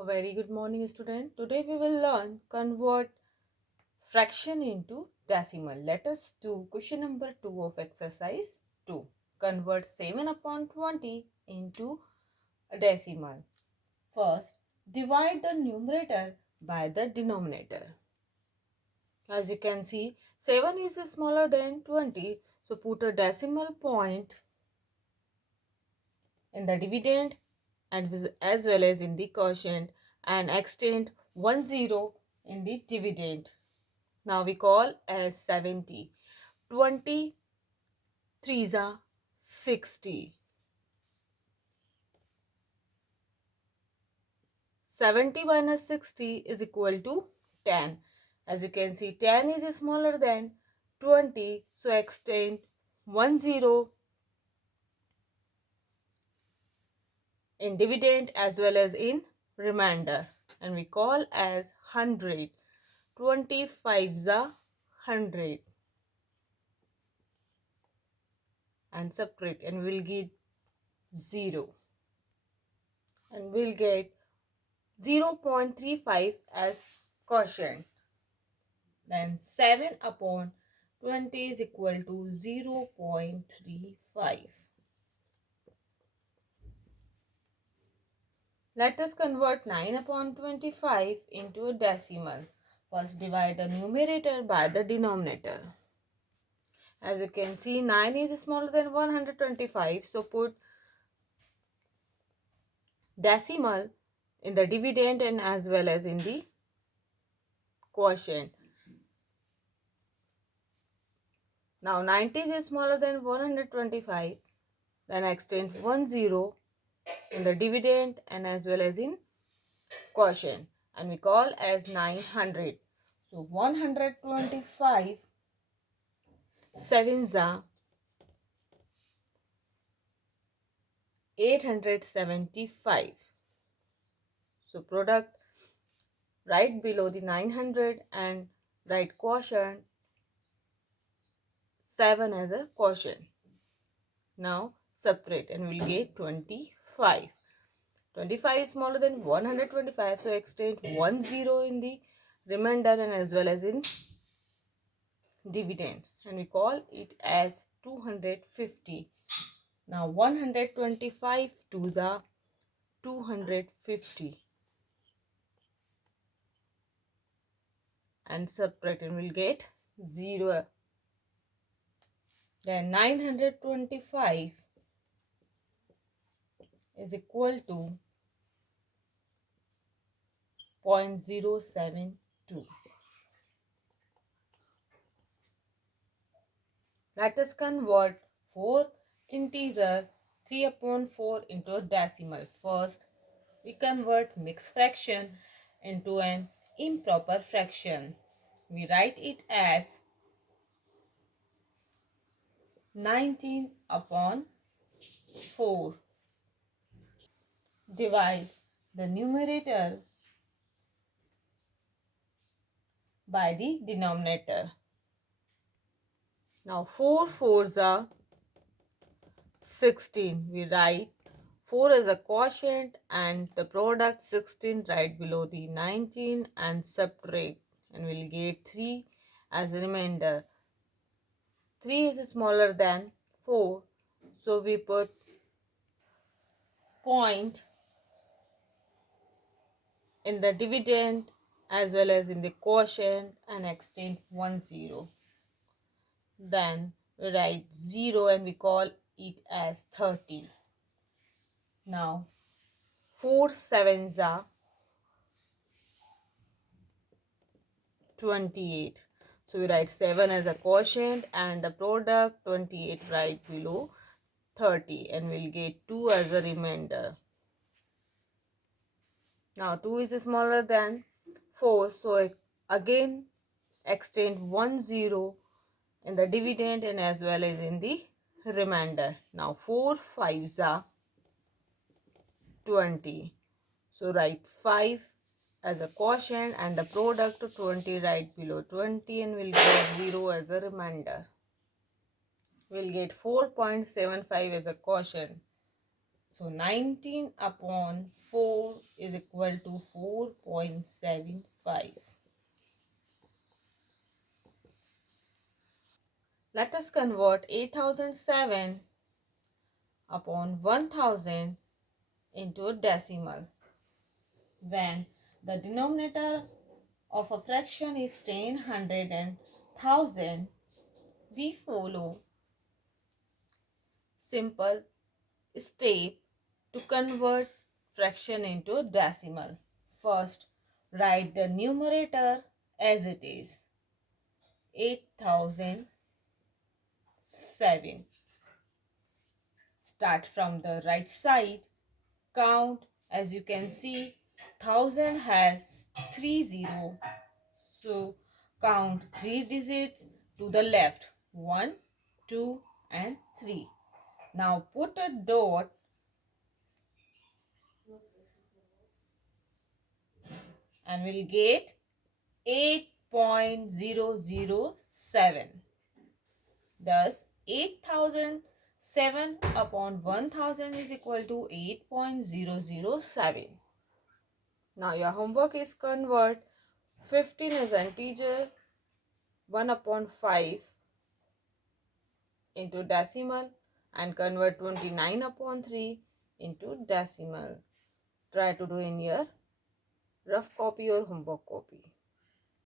A very good morning, student. Today we will learn convert fraction into decimal. Let us do question number 2 of exercise 2. Convert 7 upon 20 into a decimal. First, divide the numerator by the denominator. As you can see, 7 is smaller than 20. So put a decimal point in the dividend and as well as in the quotient and extend 10 in the dividend. Now we call as 70. 20 threes are 60. 70 minus 60 is equal to 10. As you can see, 10 is smaller than 20. So extend 10 in dividend as well as in remainder. And we call as 100. 25s are 100. And subtract and we'll get 0. And we'll get 0.35 as quotient. Then 7 upon 20 is equal to 0.35. Let us convert 9 upon 25 into a decimal. First divide the numerator by the denominator. As you can see, 9 is smaller than 125. So put decimal in the dividend and as well as in the quotient. Now 90 is smaller than 125. Then extend 10 in the dividend and as well as in quotient. And we call as 900. So 125 sevens are 875. So product right below the 900 and write quotient 7 as a quotient. Now subtract and we'll get 25. 25 is smaller than 125, so extend 10 in the remainder and as well as in dividend, and we call it as 250. Now 125 to the 250 and subtract and we'll get 0. Then 925 is equal to 0.072. Let us convert 4 integer 3 upon 4 into a decimal. First, we convert mixed fraction into an improper fraction. We write it as 19 upon 4. Divide the numerator by the denominator. Now 4 fours are 16. We write 4 as a quotient and the product 16 right below the 19 and subtract and we'll get 3 as a remainder. 3 is smaller than 4, so we put point in the dividend as well as in the quotient and extend 10. Then we write 0 and we call it as 30. Now 4 sevens are 28. So we write 7 as a quotient and the product 28 right below 30 and we'll get 2 as a remainder. Now 2 is smaller than 4, so again extend 10 in the dividend and as well as in the remainder. Now 4 fives are 20. So write 5 as a quotient and the product 20 right below 20 and we'll get 0 as a remainder. We'll get 4.75 as a quotient. So 19 upon 4 is equal to 4.75. Let us convert 8007 upon 1000 into a decimal. When the denominator of a fraction is 10, 100 and 1000, we follow simple step to convert fraction into decimal. First, write the numerator as it is, 8007. Start from the right side. Count. As you can see, 1000 has 30. So count 3 digits to the left. 1, 2 and 3. Now put a dot and we'll get 8.007. Thus 8007 upon 1000 is equal to 8.007. Now your homework is convert 15 as integer, 1 upon 5 into decimal, and convert 29 upon 3 into decimal. Try to do in your rough copy or homework copy.